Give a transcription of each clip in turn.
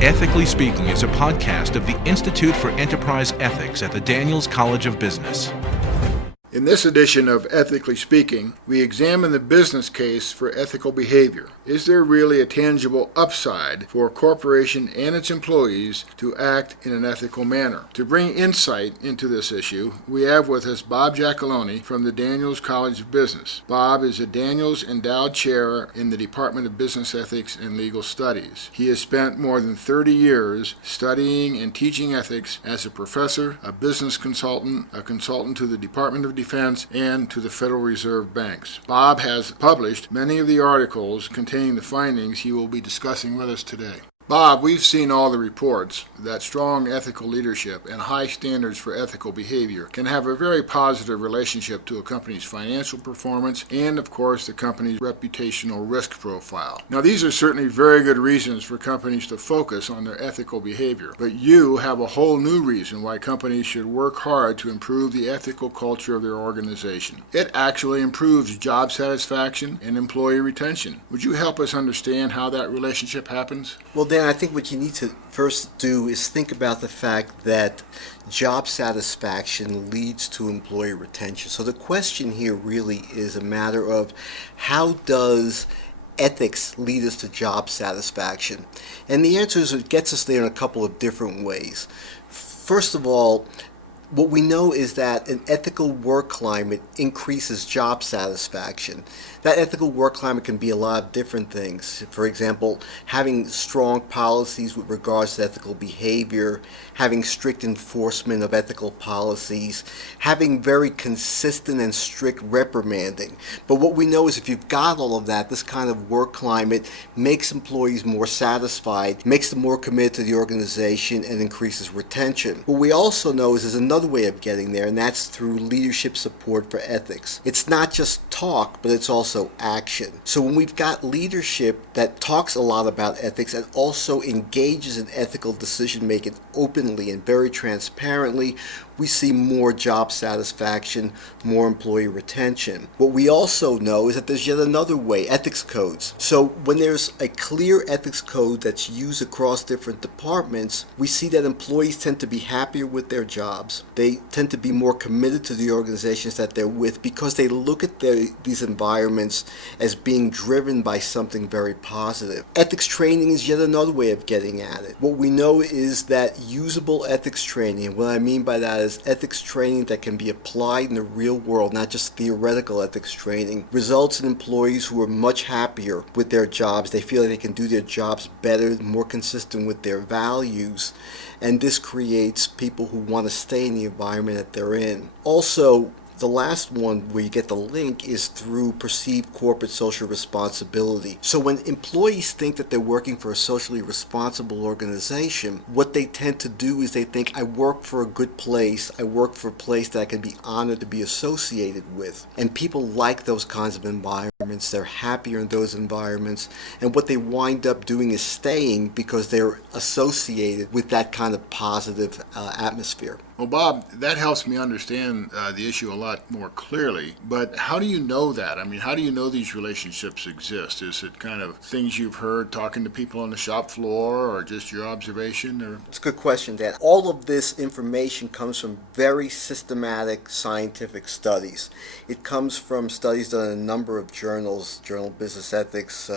Ethically Speaking is a podcast of the Institute for Enterprise Ethics at the Daniels College of Business. In this edition of Ethically Speaking, we examine the business case for ethical behavior. Is there really a tangible upside for a corporation and its employees to act in an ethical manner? To bring insight into this issue, we have with us Bob Giacalone from the Daniels College of Business. Bob is a Daniels Endowed Chair in the Department of Business Ethics and Legal Studies. He has spent more than 30 years studying and teaching ethics as a professor, a business consultant, a consultant to the Department of Defense, and to the Federal Reserve Banks. Bob has published many of the articles containing the findings he will be discussing with us today. Bob, we've seen all the reports that strong ethical leadership and high standards for ethical behavior can have a very positive relationship to a company's financial performance and, of course, the company's reputational risk profile. Now, these are certainly very good reasons for companies to focus on their ethical behavior, but you have a whole new reason why companies should work hard to improve the ethical culture of their organization. It actually improves job satisfaction and employee retention. Would you help us understand how that relationship happens? Well, Dan, I think what you need to first do is think about the fact that job satisfaction leads to employee retention. So the question here really is a matter of how does ethics lead us to job satisfaction? And the answer is it gets us there in a couple of different ways. First of all, what we know is that an ethical work climate increases job satisfaction. That ethical work climate can be a lot of different things. For example, having strong policies with regards to ethical behavior, having strict enforcement of ethical policies, having very consistent and strict reprimanding. But what we know is if you've got all of that, this kind of work climate makes employees more satisfied, makes them more committed to the organization, and increases retention. What we also know is there's another way of getting there, and that's through leadership support for ethics. It's not just talk, but it's also action. So when we've got leadership that talks a lot about ethics and also engages in ethical decision making openly and very transparently, we see more job satisfaction, more employee retention. What we also know is that there's yet another way, ethics codes. So when there's a clear ethics code that's used across different departments, we see that employees tend to be happier with their jobs. They tend to be more committed to the organizations that they're with because they look at these environments as being driven by something very positive. Ethics training is yet another way of getting at it. What we know is that usable ethics training, and what I mean by that is ethics training that can be applied in the real world, not just theoretical ethics training, results in employees who are much happier with their jobs. They feel like they can do their jobs better, more consistent with their values, and this creates people who want to stay in the environment that they're in. Also, the last one where you get the link is through perceived corporate social responsibility. So when employees think that they're working for a socially responsible organization, what they tend to do is they think, I work for a good place, I work for a place that I can be honored to be associated with. And people like those kinds of environments, they're happier in those environments, and what they wind up doing is staying because they're associated with that kind of positive atmosphere. Well, Bob, that helps me understand the issue a lot more clearly, but how do you know that? I mean, how do you know these relationships exist? Is it kind of things you've heard talking to people on the shop floor or just your observation? Or? It's a good question, Dan. All of this information comes from very systematic scientific studies. It comes from studies done in a number of journals, Journal of Business Ethics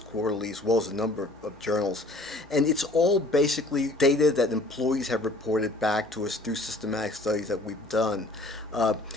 Quarterly, as well as a number of journals. And it's all basically data that employees have reported back to us through systematic studies that we've done.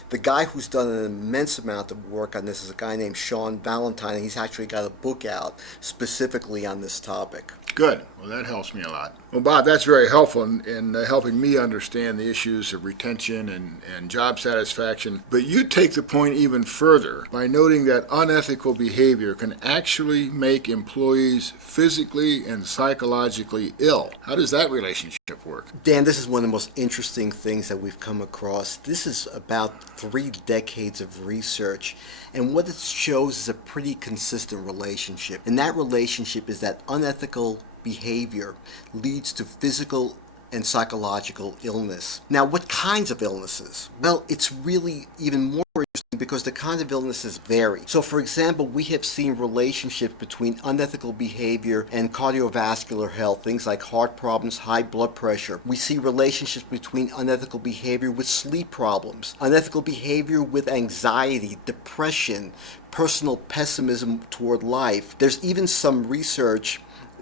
The guy who's done an immense amount of work on this is a guy named Sean Valentine, and he's actually got a book out specifically on this topic. Good. Well, that helps me a lot. Well, Bob, that's very helpful in helping me understand the issues of retention and job satisfaction. But you take the point even further by noting that unethical behavior can actually make employees physically and psychologically ill. How does that relationship work? Dan, this is one of the most interesting things that we've come across. This is about 3 decades of research, and what it shows is a pretty consistent relationship. And that relationship is that unethical behavior leads to physical and psychological illness. Now, what kinds of illnesses? Well, it's really even more interesting because the kind of illnesses vary. So for example, we have seen relationships between unethical behavior and cardiovascular health, things like heart problems, high blood pressure. We see relationships between unethical behavior with sleep problems, unethical behavior with anxiety, depression, personal pessimism toward life. There's even some research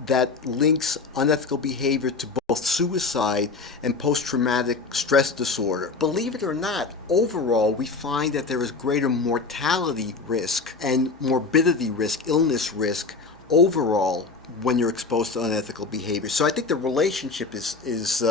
that links unethical behavior to both suicide and post-traumatic stress disorder. Believe it or not, overall, we find that there is greater mortality risk and morbidity risk, illness risk, overall when you're exposed to unethical behavior. So I think the relationship is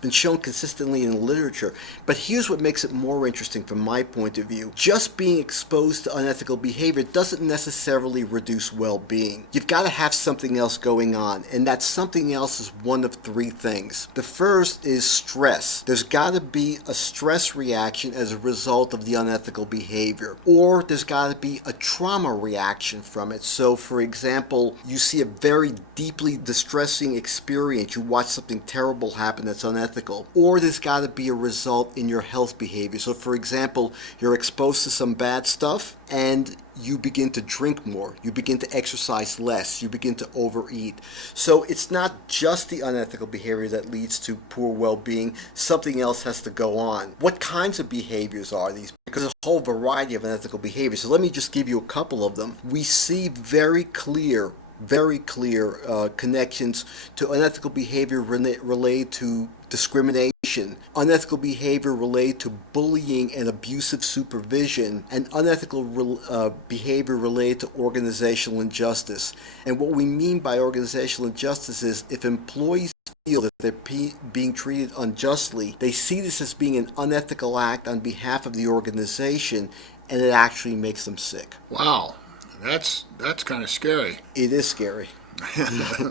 been shown consistently in the literature. But here's what makes it more interesting from my point of view. Just being exposed to unethical behavior doesn't necessarily reduce well-being. You've got to have something else going on, and that something else is one of three things. The first is stress. There's got to be a stress reaction as a result of the unethical behavior, or there's got to be a trauma reaction from it. So for example, you see a very deeply distressing experience, you watch something terrible happen that's unethical, or there's got to be a result in your health behavior. So for example, you're exposed to some bad stuff and you begin to drink more, you begin to exercise less, you begin to overeat. So it's not just the unethical behavior that leads to poor well-being, something else has to go on. What kinds of behaviors are these? Because there's a whole variety of unethical behaviors. So let me just give you a couple of them. We see very clear connections to unethical behavior related to discrimination, unethical behavior related to bullying and abusive supervision, and unethical behavior related to organizational injustice. And what we mean by organizational injustice is if employees feel that they're being treated unjustly, they see this as being an unethical act on behalf of the organization, and it actually makes them sick. Wow, that's kind of scary. It is scary.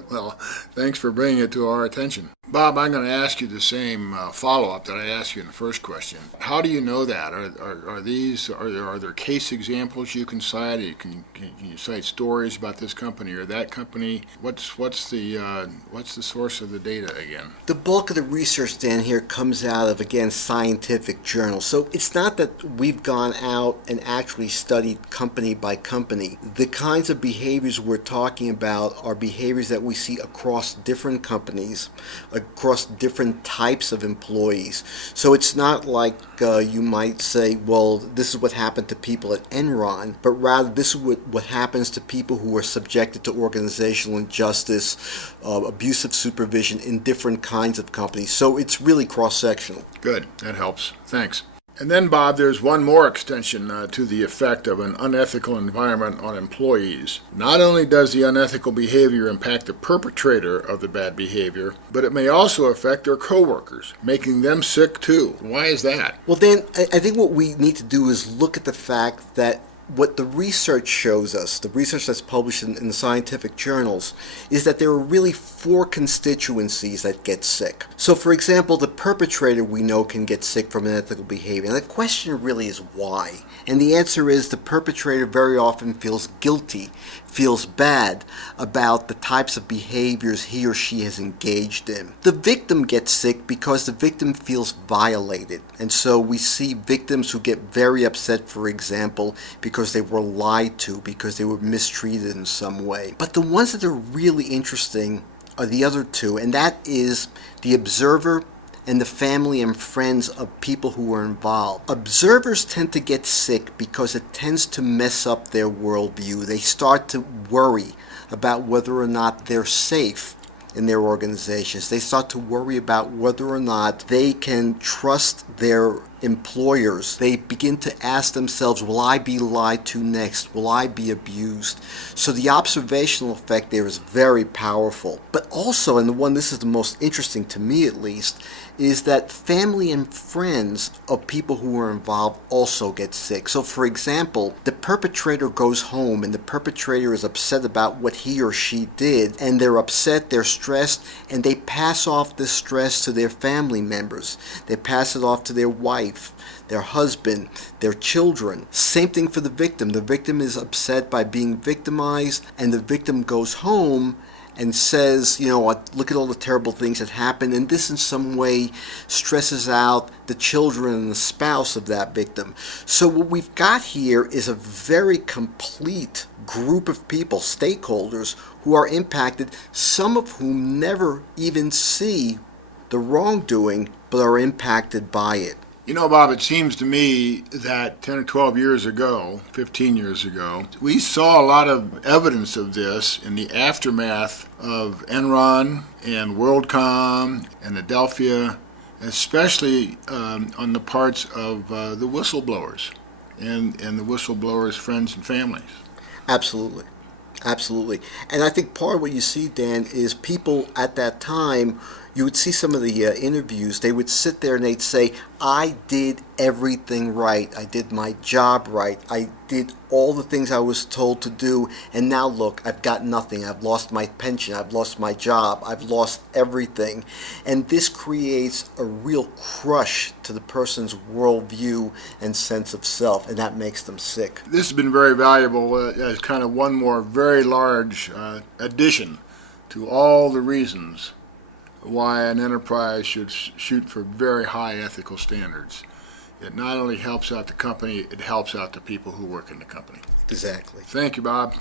Well, thanks for bringing it to our attention. Bob, I'm going to ask you the same follow-up that I asked you in the first question. How do you know that? Are there case examples you can cite? Can you cite stories about this company or that company? What's the source of the data again? The bulk of the research, Dan, here comes out of, again, scientific journals. So it's not that we've gone out and actually studied company by company. The kinds of behaviors we're talking about are behaviors that we see across different companies, across different types of employees. So it's not like you might say, well, this is what happened to people at Enron, but rather this is what happens to people who are subjected to organizational injustice, abusive supervision in different kinds of companies. So it's really cross-sectional. Good, that helps. Thanks. And then, Bob, there's one more extension to the effect of an unethical environment on employees. Not only does the unethical behavior impact the perpetrator of the bad behavior, but it may also affect their coworkers, making them sick too. Why is that? Well, Dan, I think what we need to do is look at the fact that what the research shows us, the research that's published in the scientific journals, is that there are really four constituencies that get sick. So, for example, the perpetrator we know can get sick from unethical behavior. And the question really is why? And the answer is the perpetrator very often feels guilty, feels bad about the types of behaviors he or she has engaged in. The victim gets sick because the victim feels violated. And so we see victims who get very upset, for example, because they were lied to, because they were mistreated in some way. But the ones that are really interesting are the other two, and that is the observer and the family and friends of people who were involved. Observers tend to get sick because it tends to mess up their worldview. They start to worry about whether or not they're safe in their organizations. They start to worry about whether or not they can trust their employers. They begin to ask themselves, will I be lied to next? Will I be abused? So the observational effect there is very powerful. But also, and the one, this is the most interesting to me at least, is that family and friends of people who were involved also get sick. So for example, the perpetrator goes home and the perpetrator is upset about what he or she did, and they're upset, they're stressed, and they pass off this stress to their family members. They pass it off to their wife, their husband, their children. Same thing for the victim. The victim is upset by being victimized, and the victim goes home and says, look at all the terrible things that happen, and this in some way stresses out the children and the spouse of that victim. So what we've got here is a very complete group of people, stakeholders, who are impacted, some of whom never even see the wrongdoing, but are impacted by it. Bob, it seems to me that 10 or 12 years ago, 15 years ago, we saw a lot of evidence of this in the aftermath of Enron and WorldCom and Adelphia, especially on the parts of the whistleblowers and the whistleblowers' friends and families. Absolutely. Absolutely. And I think part of what you see, Dan, is people at that time, you would see some of the interviews, they would sit there and they'd say, I did everything right. I did my job right. I did all the things I was told to do. And now look, I've got nothing. I've lost my pension. I've lost my job. I've lost everything. And this creates a real crush to the person's worldview and sense of self. And that makes them sick. This has been very valuable as kind of one more very large addition to all the reasons why an enterprise should shoot for very high ethical standards. It not only helps out the company, it helps out the people who work in the company. Exactly. Thank you, Bob.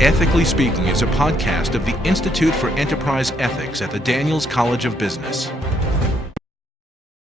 Ethically Speaking is a podcast of the Institute for Enterprise Ethics at the Daniels College of Business.